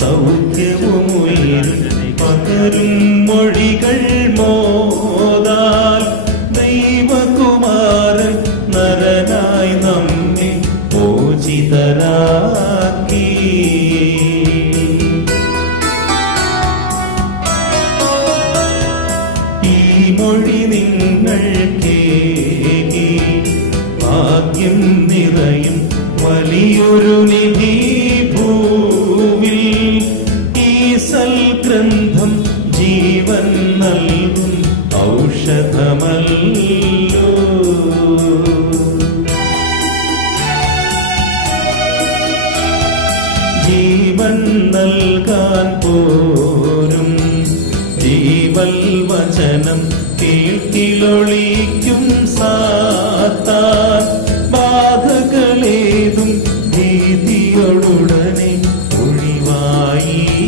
സൗഖ്യവുമുയരും പകരും മൊഴികൾ മോദാൽ ദൈവകുമാരൻ നരനായി നമ്മെ മോചിതരാക്കി. ഈ മൊഴി നിങ്ങൾ കേൾക്കി ഭാഗ്യം നിറയും വലിയൊരു നിധി ഭൂവിൽ. ഈ സൽഗ്രന്ഥം ജീവൻ നൽകും ഔഷധമല്ലോ. ജീവൻ നൽകാൻ പോരും ജീവൽ വചനം കേൾക്കിലൊളിക്കും സാത്താൻ. ബാധകളേതും ഭീതിയോടുടനെ ഒഴിവായിടും.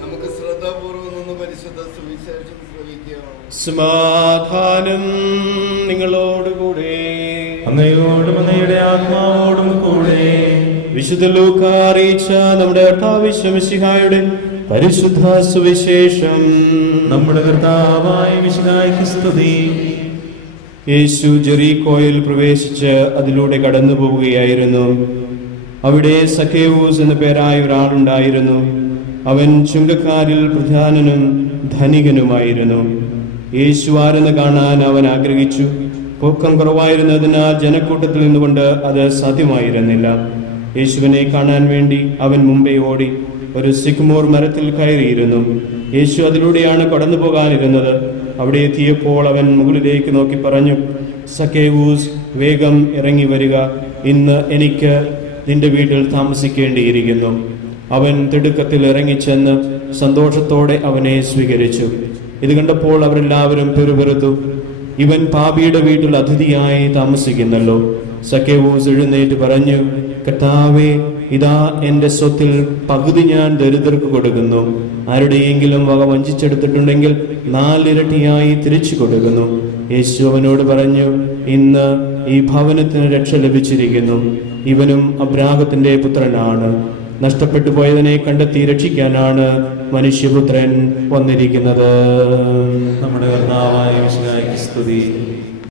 നമുക്ക് ശ്രദ്ധാപൂർവം നിന്ന് പരിശുദ്ധ സുവിശേഷം ശ്രവിക്കാം. സമാധാനം നിങ്ങളോടുകൂടെ, അങ്ങയോടും അങ്ങയുടെ ആത്മാവോടും കൂടെ. വിശുദ്ധ ലൂക്കാ അറിയിച്ച നമ്മുടെ കർത്താവ് മിശിഹായുടെ പരിശുദ്ധ സുവിശേഷം. നമ്മുടെ കർത്താവായ മിശിഹായ്ക്ക് സ്തുതി. യേശു ജെറീക്കോയിൽ പ്രവേശിച്ച് അതിലൂടെ കടന്നു പോവുകയായിരുന്നു. അവിടെ സക്കേവൂസ് എന്ന പേരായ ഒരാളുണ്ടായിരുന്നു. അവൻ ചുങ്കക്കാരിൽ പ്രധാനനും ധനികനുമായിരുന്നു. യേശു ആരെന്ന് കാണാൻ അവൻ ആഗ്രഹിച്ചു. പൊക്കം കുറവായിരുന്നതിനാൽ ജനക്കൂട്ടത്തിൽ നിന്നുകൊണ്ട് അത് സാധ്യമായിരുന്നില്ല. യേശുവിനെ കാണാൻ വേണ്ടി അവൻ മുമ്പേ ഓടി ഒരു സിക്മോർ മരത്തിൽ കയറിയിരുന്നു. യേശു അതിലൂടെയാണ് കടന്നു പോകാനിരുന്നത്. അവിടെ എത്തിയപ്പോൾ അവൻ മുകളിലേക്ക് നോക്കി പറഞ്ഞു, സക്കേവൂസ്, വേഗം ഇറങ്ങി വരിക, ഇന്ന് എനിക്ക് നിന്റെ വീട്ടിൽ താമസിക്കേണ്ടിയിരിക്കുന്നു. അവൻ തിടുക്കത്തിൽ ഇറങ്ങിച്ചെന്ന് സന്തോഷത്തോടെ അവനെ സ്വീകരിച്ചു. ഇത് കണ്ടപ്പോൾ അവരെല്ലാവരും പെറുപെറുത്തു, ഇവൻ പാപിയുടെ വീട്ടിൽ അതിഥിയായി താമസിക്കുന്നല്ലോ. സക്കേവൂസ് എഴുന്നേറ്റ് പറഞ്ഞു, കർത്താവേ, ഇതാ എന്റെ സ്വത്തിൽ പകുതി ഞാൻ ദരിദ്രർക്ക് കൊടുക്കുന്നു. ആരുടെയെങ്കിലും വക വഞ്ചിച്ചെടുത്തിട്ടുണ്ടെങ്കിൽ 4 ഇരട്ടിയായി തിരിച്ചു കൊടുക്കുന്നു. യേശു അവനോട് പറഞ്ഞു, ഇന്ന് ഈ ഭവനത്തിന് രക്ഷ ലഭിച്ചിരിക്കുന്നു. ഇവനും അബ്രാഹത്തിന്റെ പുത്രനാണ്. നഷ്ടപ്പെട്ടു പോയതിനെ കണ്ടെത്തി രക്ഷിക്കാനാണ് മനുഷ്യപുത്രൻ വന്നിരിക്കുന്നത്. നമ്മുടെ കർത്താവായ മിശിഹായ്ക്ക് സ്തുതി.